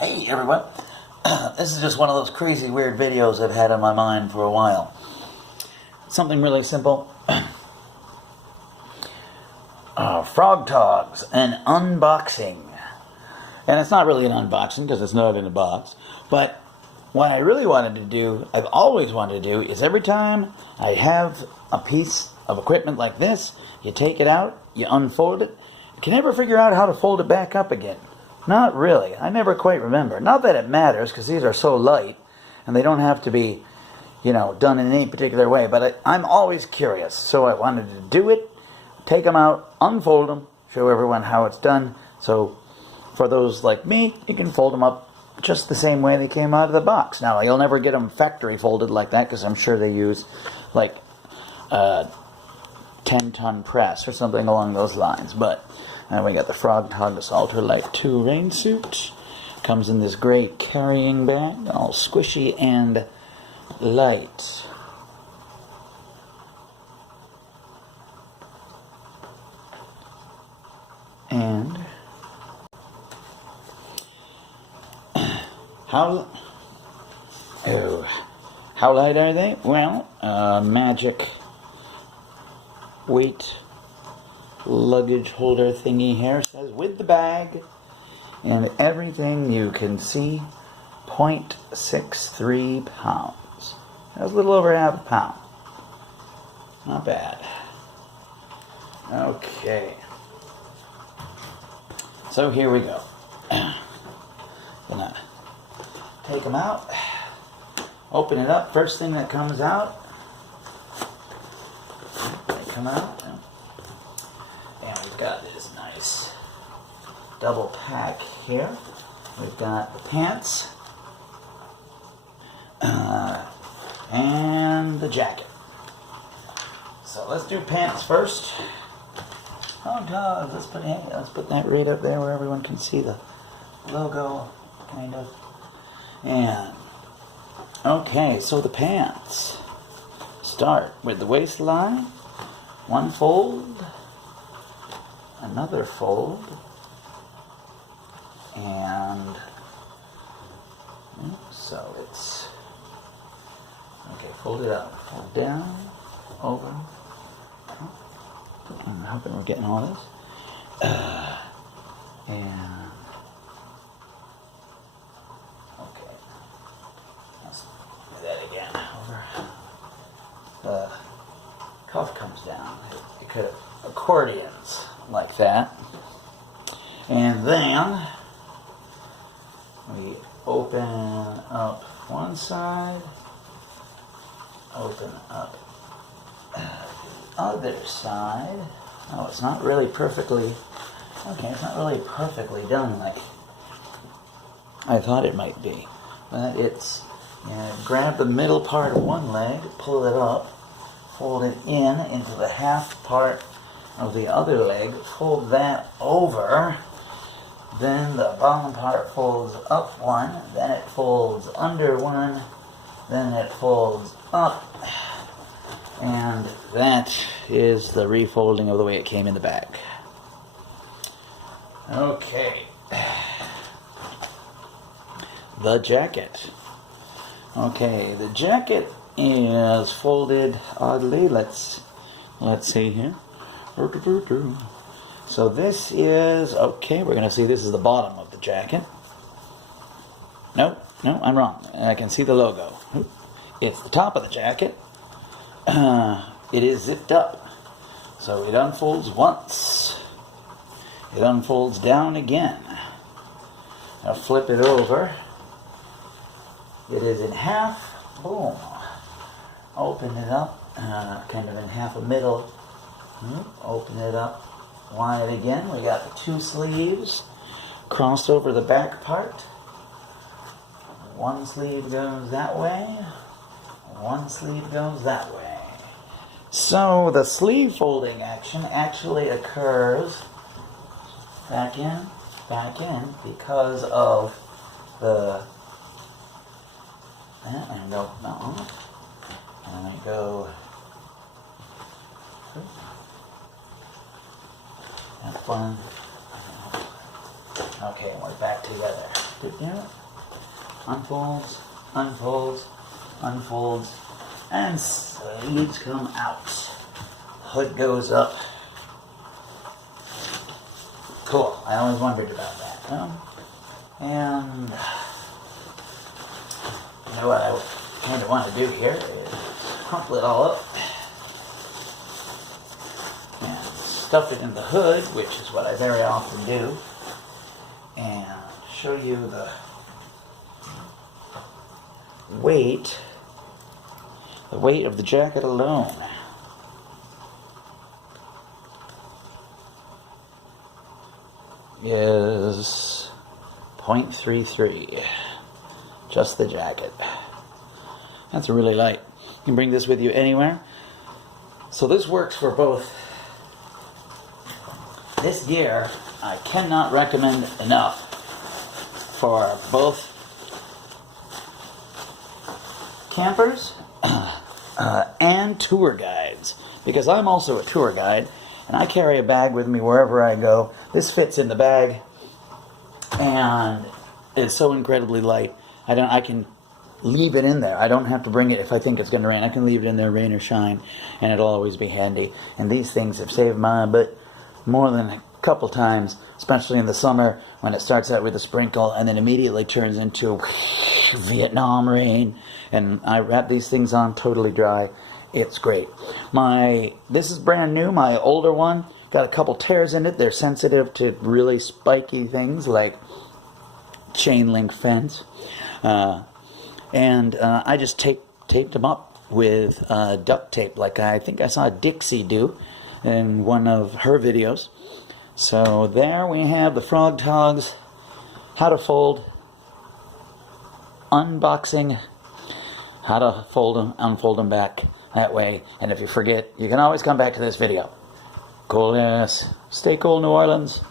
Hey everyone, this is just one of those crazy weird videos I've had on my mind for a while. Something really simple. Frogg Toggs, an unboxing. And it's not really an unboxing because it's not in a box. But what I really wanted to do, I've always wanted to do, is every time I have a piece of equipment like this, you take it out, you unfold it. You can never figure out how to fold it back up again. Not really. I never quite remember. Not that it matters, because these are so light, and they don't have to be, done in any particular way. But I'm always curious, so I wanted to do it, take them out, unfold them, show everyone how it's done. So for those like me, you can fold them up just the same way they came out of the box. Now, you'll never get them factory folded like that, because I'm sure they use, like, a 10-ton press or something along those lines. But we got the Frogg Toggs Ultralight 2 rain suit. Comes in this great carrying bag, all squishy and light. And how light are they? Well, magic weight luggage holder thingy here says with the bag and everything you can see 0.63 pounds. That's a little over half a pound. Not bad. Okay. So here we go. Gonna take them out. Open it up. First thing that comes out. They come out. And we've got this nice double pack here. We've got the pants and the jacket. So let's do pants first. Oh God, let's put that right up there where everyone can see the logo, kind of. And okay, so the pants start with the waistline, one fold, another fold, and so it's okay. Fold it up, fold down, over. I'm hoping we're getting all this. And okay, let's do that again. Over. The cuff comes down. It could have accordions like that. And then we open up one side, open up the other side. Oh, it's not really perfectly, it's not really perfectly done like I thought it might be. But it's, grab the middle part of one leg, pull it up, fold it into the half part of the other leg, fold that over, then the bottom part folds up one, then it folds under one, then it folds up, and that is the refolding of the way it came in the bag. Okay. The jacket. Okay, the jacket is folded oddly. Let's see here. So this is, okay, we're going to see this is the bottom of the jacket. No, I'm wrong. I can see the logo. It's the top of the jacket. It is zipped up. So it unfolds once. It unfolds down again. Now flip it over. It is in half. Boom. Open it up, kind of in half a middle. Open it up wide again. We got the two sleeves crossed over the back part. One sleeve goes that way. One sleeve goes that way. So the sleeve folding action actually occurs back in, because of the, and go down, and I go, that one, Okay, we're back together. Unfolds, unfolds, unfolds, and sleeves come out. Hood goes up. Cool. I always wondered about that. And you know what I kind of want to do here is crumple it all up and stuff it in the hood, which is what I very often do, and show you the weight of the jacket alone. Is 0.33, just the jacket. That's really light. You can bring this with you anywhere. So this works for both. This gear I cannot recommend enough for both campers and tour guides, because I'm also a tour guide and I carry a bag with me wherever I go. This fits in the bag and it's so incredibly light. I can leave it in there. I don't have to bring it if I think it's going to rain. I can leave it in there, rain or shine, and it'll always be handy. And these things have saved my butt more than a couple times, especially in the summer when it starts out with a sprinkle and then immediately turns into Vietnam rain. And I wrap these things on totally dry. It's great. This is brand new. My older one got a couple tears in it. They're sensitive to really spiky things like chain link fence. I just taped them up with duct tape, like I think I saw Dixie do in one of her videos. So there we have the Frogg Toggs, how to fold, unboxing, how to fold them, unfold them back that way. And if you forget, you can always come back to this video. Coolness. Stay cool, New Orleans.